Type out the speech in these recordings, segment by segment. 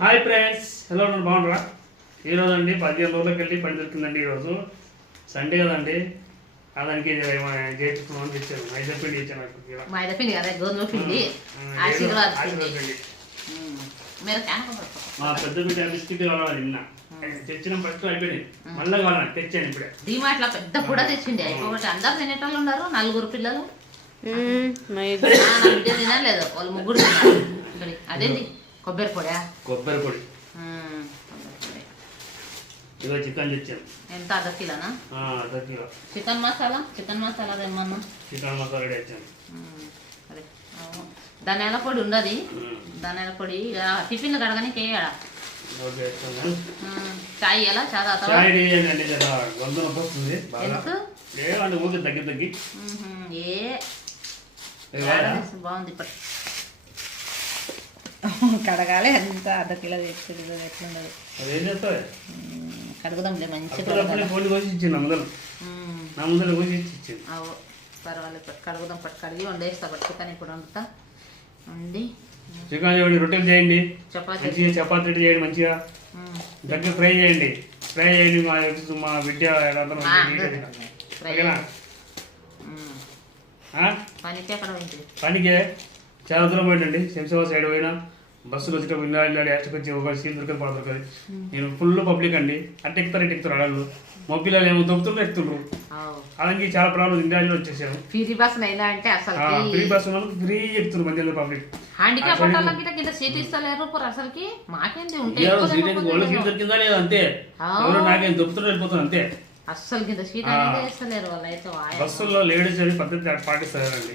Hi friends, ఎలా ఉన్నారు? బాగున్నారా? ఈరోజు అండి 15 రోజులకి వెళ్ళి పని దొరికిందండి. ఈరోజు సండే కదండి, దానికి చేయించుకున్నామని తెచ్చాను. మైదాపిండి ఇచ్చాను. మైదాపిండి కదా, గోధుమ పిండి, ఆశీర్వాద్ పిండి. మా పెద్ద బిడ్డ బిస్కెట్ కావాలి నిన్న తెచ్చిన ఫస్ట్ అయిపోయింది. మళ్ళీ కావాలి తెచ్చాను ఇప్పుడే. డిమార్ట్ లో పెద్ద కూడా తెచ్చింది. అయిపోతే అందరు తినేటోళ్ళు ఉన్నారు, 4 పిల్లలు. బిడ్డ తినలేదు, వాళ్ళు 3 తిన్నారు. అదేంటి కొబ్బరి పొడి ఇదో చికెన్ తెచ్చాను. ఎంత? అర్ధ కిలోనా? అర్ధ కిలో. చికెన్ మసాలా తెమ్మన్నా. చికెన్ మసాలా తెచ్చాను. అదే ధనియాల పొడి ఉండదు. ధనియాల పొడి టిఫిన్ కడగడానికి వేయాలా? చాయ్ ఎలా? చాయ్ అండి, వంద వస్తుంది ఊరికి తగ్గి బాగుంది. ఇప్పుడు కడగాలి. ఎంత అర్ధ కిలో తెచ్చింది, ఎట్లుండదు. ఏం చేస్తావు? కడుగుదాంలే మంచిగా. పర్వాలేదు, కడుగుదాం. కడిగి వండేస్తా. చికెన్ ఇప్పుడు వండుతా. వండి చికెన్ రొట్టెలు చేయండి, చపాతీ చేయండి, మంచిగా దగ్గర ఫ్రై చేయండి. మా బిడ్డ పనికి చాలా దూరం పోయిందండి. శంషాబాద్ సైడ్ పోయినా బస్సులు వచ్చేటప్పుడు ఇల్లాడి వచ్చి ఒక సీల్ దొరకదు, పడ దొరకదు. నేను ఫుల్ పబ్లిక్ అండి. అట్ట ఎక్కుతారు అడలు. మా పిల్లలు ఏమో దొబ్బుతుండ్రు, ఎక్కుతుండ్రు. అలాగే చాలా ప్రాబ్లమ్ ఇండియాలో వచ్చేసాను. Free bus free bus free ఎక్కుతున్నారు మధ్యలో పబ్లిక్. దొరికిందా లేదా అంతే. ఎవరో నాకేం దొబ్బుతుండ్రు వెళ్ళిపోతాను అంతే. బస్సుల్లో లేడీస్ అని పద్ధతి పాటిస్తారండి.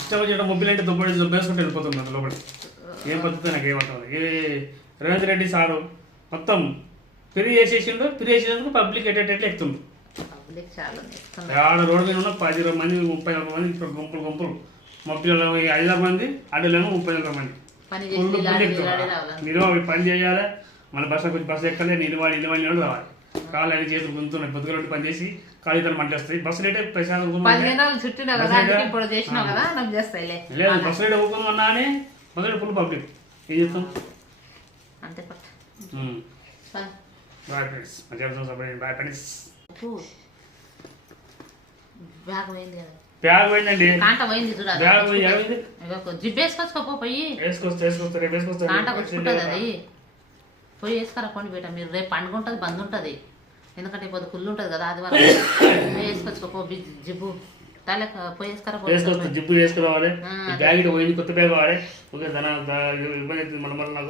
ఇష్టం వచ్చేట మొబైల్ అంటే దొబ్బేసుకుంటూ వెళ్ళిపోతున్నారు లోపలి. ఏం పద్ధతి నాకు ఏమంటుంది. రేవంత్ రెడ్డి సారు మొత్తం ఫ్రీ చేసేసిండు. ఫ్రీ చేసేందుకు పబ్లిక్ ఎట్టేటట్లు ఎక్కుతుండ్రు. రోడ్డు మీద ఉన్న 10 మంది 30 మంది గుంపులు. మా పిల్లలు 5 మంది, అడ్డలేమో 30 మంది. నిలవాలి, పని చేయాలి. మన బస్సు ఎక్కలే, నిలవాలి రావాలి. కాళ్ళు అన్ని చేతులు గుంతున్నాయి. పొద్దుగల పని చేసి కాళీతలు మంటేస్తాయి. బస్సు రేటే ప్రశాంతం లేదు. బస్సు రేట్ ఊకుందన్నా అని మొదటి ఫుల్ పబ్లిక్. ఏం చేస్తాం? Boy friends. Boy friends. Bag పోయిందండి. పోయి వేసుకురా పోండి బేట. మీరు రేపు పండుగ ఉంటుంది, బంద్ ఉంటుంది. ఎందుకంటే ఇప్పుడు కుళ్ళు ఉంటుంది కదా, ఆదివారం. వేసుకొచ్చుకో జిబ్బు తల పోయి వేసుకురా. జిబ్బు వేసుకురావాలి. బ్యాగ్ పోయింది, కొత్త బ్యాగ్ కావాలి. ఓకే, ఇబ్బంది అవుతుంది మన నాకు.